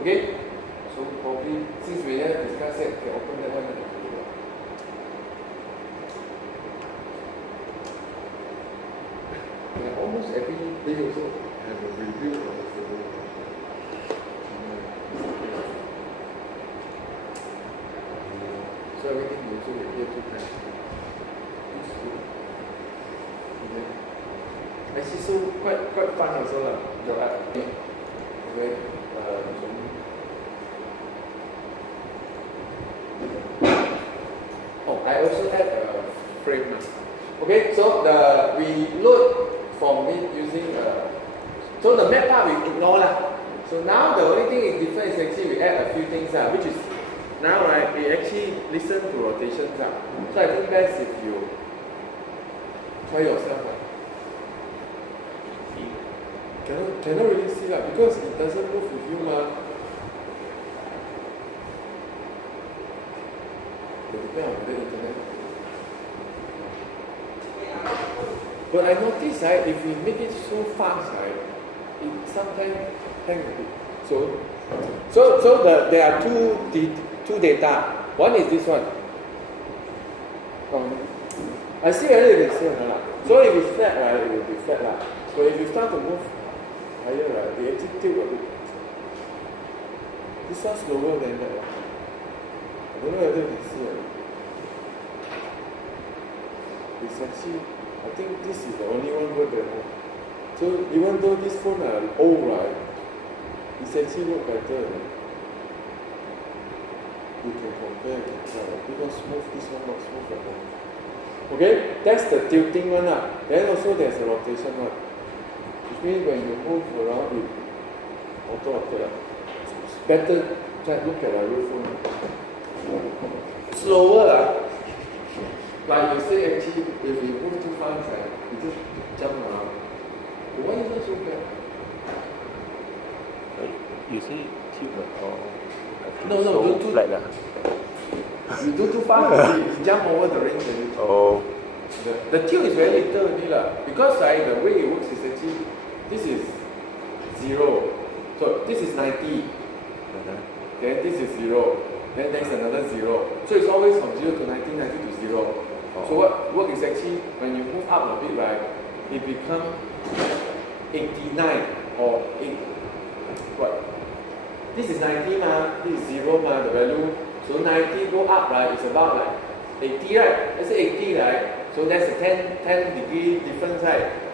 Okay? So probably, since we have discussed it, we can open that one. Yeah, almost every day also have a review of the photo. So everything you also will hear 2 times. Actually, so quite fun also lah. Okay. I also have a frame. Okay, so we load from it using so the map part we ignore lah. So now the only thing is different is actually we add a few things which is now right we actually listen to rotations So I think best if you try yourself Cannot really see because it doesn't move with you It depends on the internet. But I notice if we make it so fast it sometimes hangs a bit. So there are two data. One is this one. I see whether it is here or not. So if it's flat, it will be flat. So if you start to move higher, the actually tilt a bit. This one's slower than that. I don't know whether you see it. It's actually, I think this is the only one word that I. So even though this phone are old, it's actually work better. You can compare, this one smooth, this one not smooth at all. Okay, that's the tilting one. Then also there's a rotation one. Which means when you move around it, auto. It's better try to look at a real phone. Slower. Like you say actually, if you move too fast, you just jump around. But why is that so bad? You say tilt or no, don't do flat You do too fast, you jump over the range. The tilt is very little only because the way it works is actually this is 0. So this is 90. Then this is 0. Then there's another 0. So it's always from 0 to 90, 90 to 0. So what work is actually when you move up a bit, it becomes 89 or 8. What? This is 90 this is 0 the value. So 90 go up it's about like 80 Let's say 80 So that's a 10 degree difference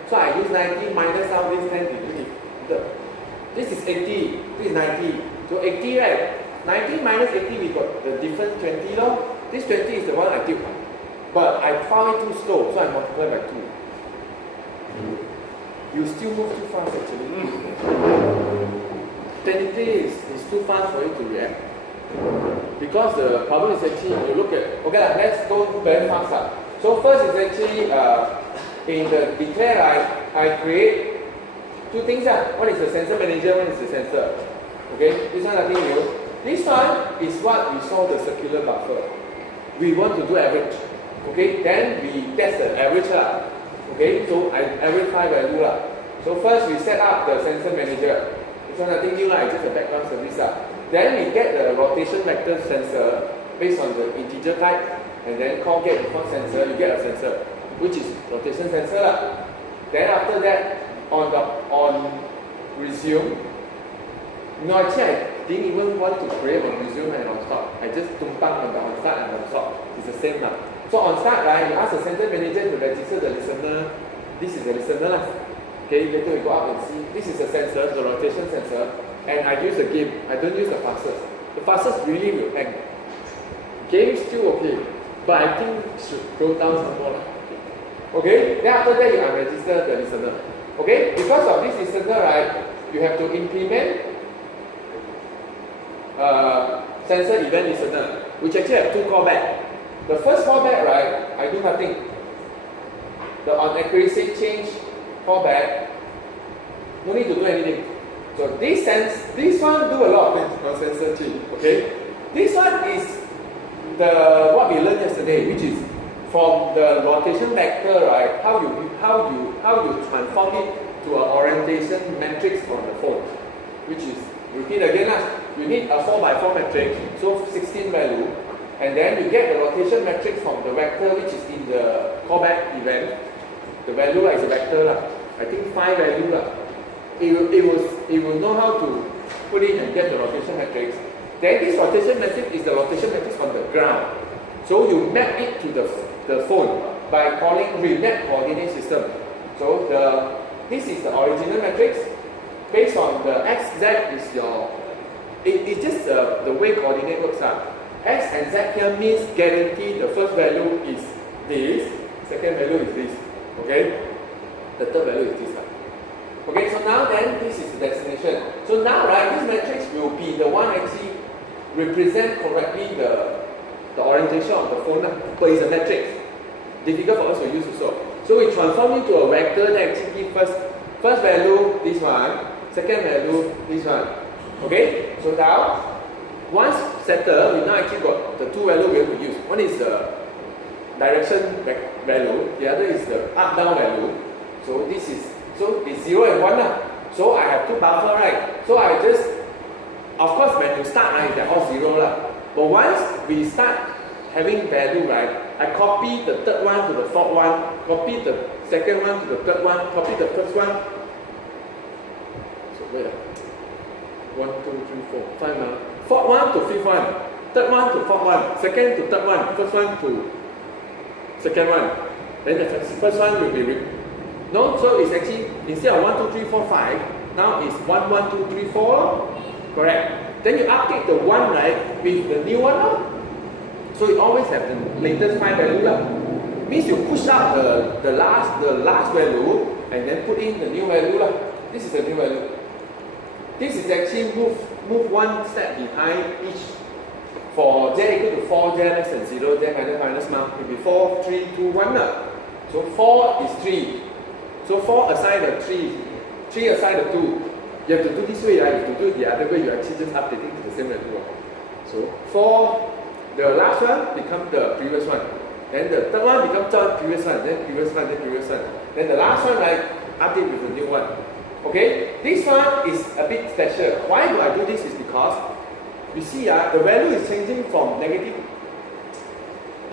So I use 90 minus out this 10 degree. This is 80, this is 90. So 80 90 minus 80 we got the difference 20 This 20 is the one I tilt. But I found it too slow, so I multiply by 2. You still move too fast actually. 23 is too fast for it to react. Because the problem is actually, you look at, let's go very fast. So first is actually, in the declare, I create 2 things. One is the sensor manager, one is the sensor. Okay, this one nothing new. This one is what we saw the circular buffer. We want to do average. Okay, then we test the average Okay, so I average 5 value So first we set up the sensor manager. This one nothing new it's just a background service Then we get the rotation vector sensor based on the integer type, and then call get response sensor. You get a sensor, which is rotation sensor Then after that, on resume. Actually I didn't even want to create on resume and on stop. I just tumpang on the on start and on stop. It's the same So on start, you ask the sensor manager to register the listener. This is the listener Okay, later we go up and see. This is the sensor, the rotation sensor. And I use the game. I don't use the fastest. The fastest really will hang. Game still okay. But I think it should go down some more. Okay? Then after that you unregister the listener. Okay? Because of this listener, you have to implement sensor event listener, which actually have 2 callbacks. The first callback, I do nothing. The on accuracy change callback, no need to do anything. So this one do a lot of things on sensor change. Okay, this one is what we learned yesterday, which is from the rotation vector, how you transform it to an orientation matrix on the phone. which is, repeat again lah, you need a 4x4 matrix, so 16 value, and then you get the rotation matrix from the vector which is in the callback event. The value is a vector lah. I think 5 value lah. It will know how to put in and get the rotation matrix. Then this rotation matrix is the rotation matrix on the ground. So you map it to the phone by calling remap coordinate system. So this is the original matrix. Based on the XZ is your, it's just the way coordinate works out. X and Z here means guarantee the first value is this, second value is this. Okay? The third value is this one. Okay, so now then this is the destination. So now right, this matrix will be the one actually represent correctly the orientation of the phone, but it's a matrix. Difficult for us to use also. So we transform into a vector that actually gives first value this one, second value this one. Okay? So now once settled, we now actually got the two values we have to use. One is the direction value, the other is the up down value. So this is, so it's 0 and 1 lah. So I have two buffer, right? So I just, of course when you start, right, they're all 0 lah. But once we start having value, right, I copy the third one to the fourth one, copy the second one to the third one, copy the first one. So wait, 1, 2, 3, 4, 5 now. Fourth one to fifth one, third one to fourth one, second to third one, first one to second one. Then the first one will be no, so it's actually instead of 1, 2, 3, 4, 5, now it's 1, 1, 2, 3, 4. Correct. Then you update the one, right, with the new one. So you always have the latest 5 value. Means you push out the last value and then put in the new value. This is the new value. This is actually move one step behind each. For z equal to 4, z less than 0, z minus it will be 4, 3, 2, 1. So 4 is 3. So 4 aside the 3, 3 aside the 2. You have to do this way, right? If you do it the other way, you actually just updating to the same value. So 4, the last one becomes the previous one. Then the third one becomes the previous one, then previous one, then previous one. Then the last one, right, update with the new one. Okay? This one is a bit special. Why do I do this is because, you see, the value is changing from negative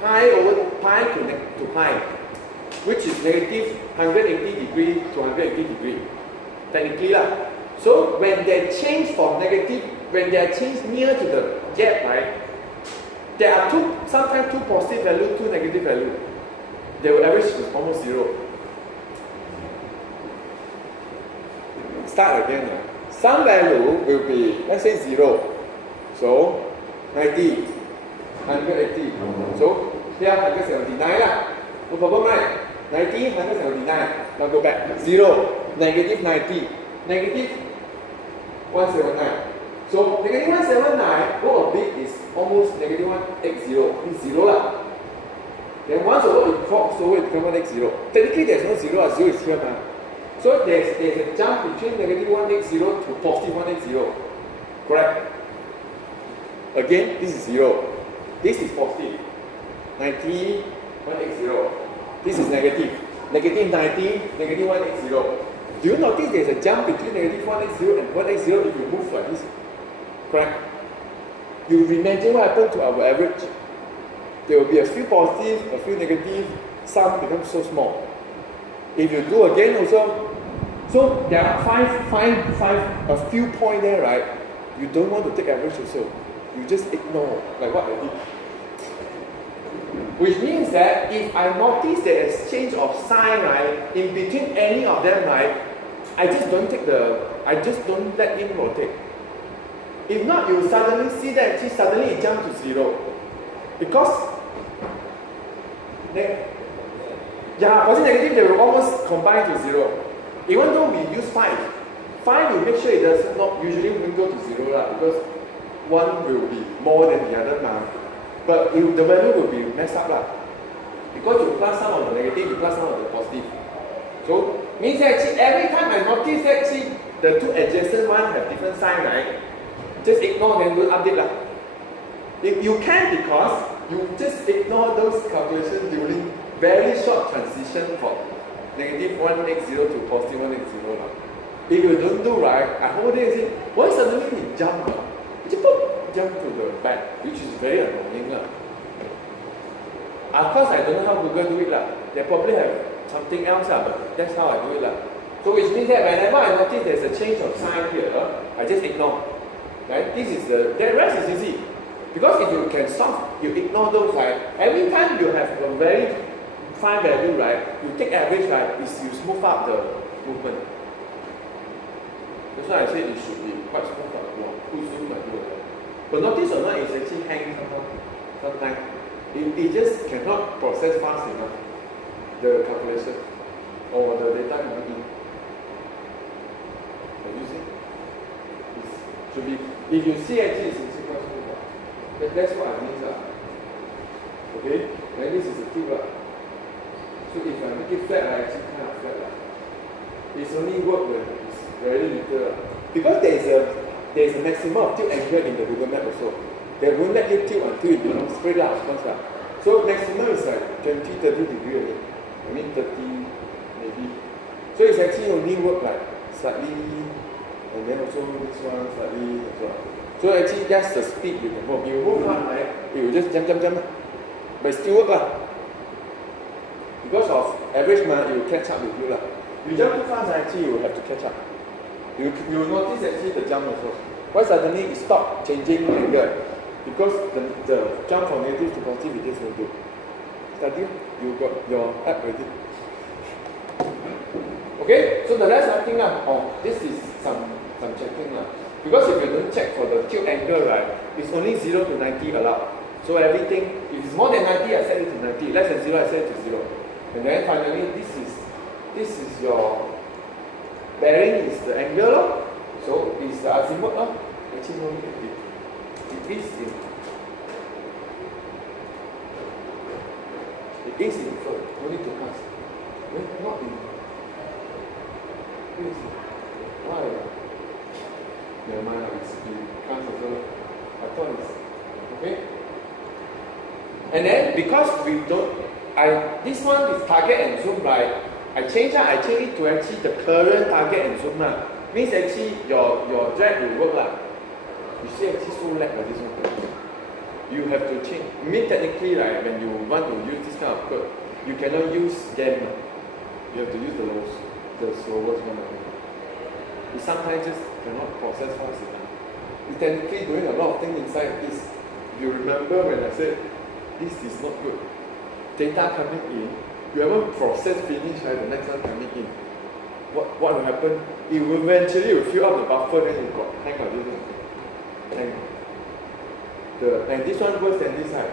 pi over pi to pi, which is negative 180 degree to 180 degree. Technically. So when they change from negative, when they are changed near to the gap, right, there are sometimes two positive value, two negative value. They will average to almost 0. Start again. Some value will be, let's say 0. So 90, 180. So here 179 no problem, right? 90, 179. Now go back. 0, negative 90, negative 179. So negative 179, go a bit is almost negative 180. It's 0 Then once over it drops over, it becomes 180. Technically there's no 0, 0 is here now. So there's a jump between negative 180 to positive 180. Correct? Again, this is 0. This is positive. 90, 180. This is negative. Negative 90, negative 180. Do you notice there's a jump between negative 180 and 180 if you move like this? Correct? You imagine what happened to our average. There will be a few positive, a few negative, some become so small. If you do again also, so there are a few points there, right? You don't want to take average also. You just ignore, like what I did. Which means that if I notice there is change of sign, right, in between any of them, right, I just don't let it rotate. If not, you will suddenly see that actually suddenly it jumps to 0. Because positive negative, they will almost combine to 0. Even though we use 5, we make sure it does not usually go to 0 because one will be more than the other now. But the value will be messed up because you plus some of the negative, you plus some of the positive. So means that actually every time I notice that actually the two adjacent ones have different sign, right? Just ignore them, do update If you can, because you just ignore those calculations during very short transition from negative 180 to positive 180 If you don't do right, I hold it and say, why suddenly it jump? Jump to the back, which is very annoying. Of course, I don't know how Google do it. They probably have something else, but that's how I do it. So which means that whenever I notice there's a change of sign here, I just ignore. Right? This is the rest is easy. Because if you can solve, you ignore those, right? Every time you have a very fine value, right? You take average, right? Is you smooth out the movement. That's why I say it should be quite smooth out. But notice or not, it's actually hanging sometimes. It just cannot process fast enough, the calculation or the data coming in. You see? It should be, if you see actually it's in sequence move. That's what I mean. Okay? Then this is the tip. So if I make it flat, I actually kind of flat. It's only work when it's very little. Because there is a maximum of tilt angle in the Google Map also. They won't let you tilt until it belongs straight out, of course. So maximum is like 20-30 degree only. I mean 30 maybe. So it's actually only work like slightly, and then also this one slightly as well. So actually that's the speed you can move. You move one, right? You will just jump. But it still work. Because of average it will catch up with you. You jump too fast, actually you will have to catch up. You will notice actually the jump also. Why suddenly it stopped changing angle? Because the jump from negative to positive it just won't do. Study, you got your app ready. Okay, so the rest nothing this is some checking Because if you don't check for the tilt angle, right, it's only 0 to 90 allowed. So everything, if it's more than 90, I set it to 90. Less than 0, I set it to 0. And then finally, this is your bearing is the angle, so it's the azimuth. Actually, no need to it is in. It is in front. No need to cast. Not in. It is in. Why? Never mind. It's in cast also. I thought it's okay. And then because we don't, this one is target and zoom, right? I change it to actually the current target and zoom. Means actually your drag will work . You see actually so lag this one. You have to change. I mean technically, right, when you want to use this kind of curve, you cannot use GAN. You have to use the slowest one. You sometimes just cannot process fast enough. You're technically doing a lot of things inside this. If you remember when I said this is not good. Data coming in, you haven't processed finish, right? The next one coming in. What will happen? It will eventually fill up the buffer, then you got hang out this one. And this one worse than this side,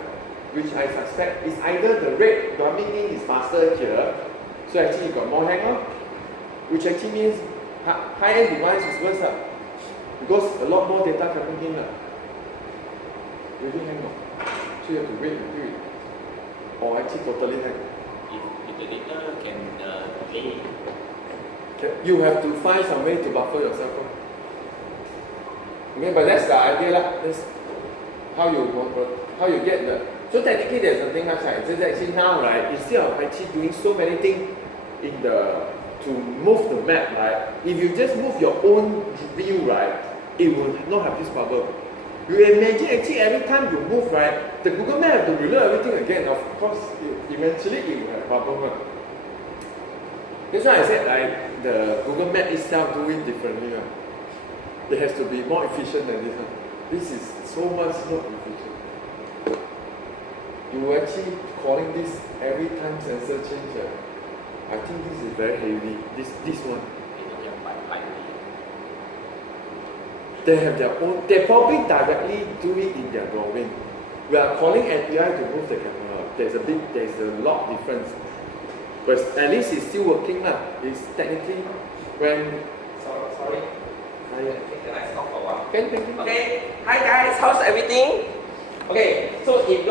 which I suspect is either the rate coming in is faster here, so actually you got more hang on, which actually means high-end device is worse because a lot more data coming in really hang on. So you have to wait until it, or actually totally hang. If the data can delay, you have to find some way to buffer yourself. Okay, but that's the idea. That's how you get the. So technically, there's something much like it's actually now, right? Instead of actually doing so many things in to move the map, right? If you just move your own view, right, it will not have this problem. You imagine actually every time you move, right, the Google Map have to relearn everything again. Of course, eventually it will have problem. That's why I said, like, the Google Map itself do it differently. It has to be more efficient than this one. This is so much more efficient. You actually calling this every time sensor change. I think this is very heavy. This one. They have their own. They probably directly do it in their drawing. We are calling API to move the camera. There's a lot difference. But at least it's still working. It's technically when. Sorry. Can I stop for a while? Can. Okay. Hi guys, how's everything? Okay, so if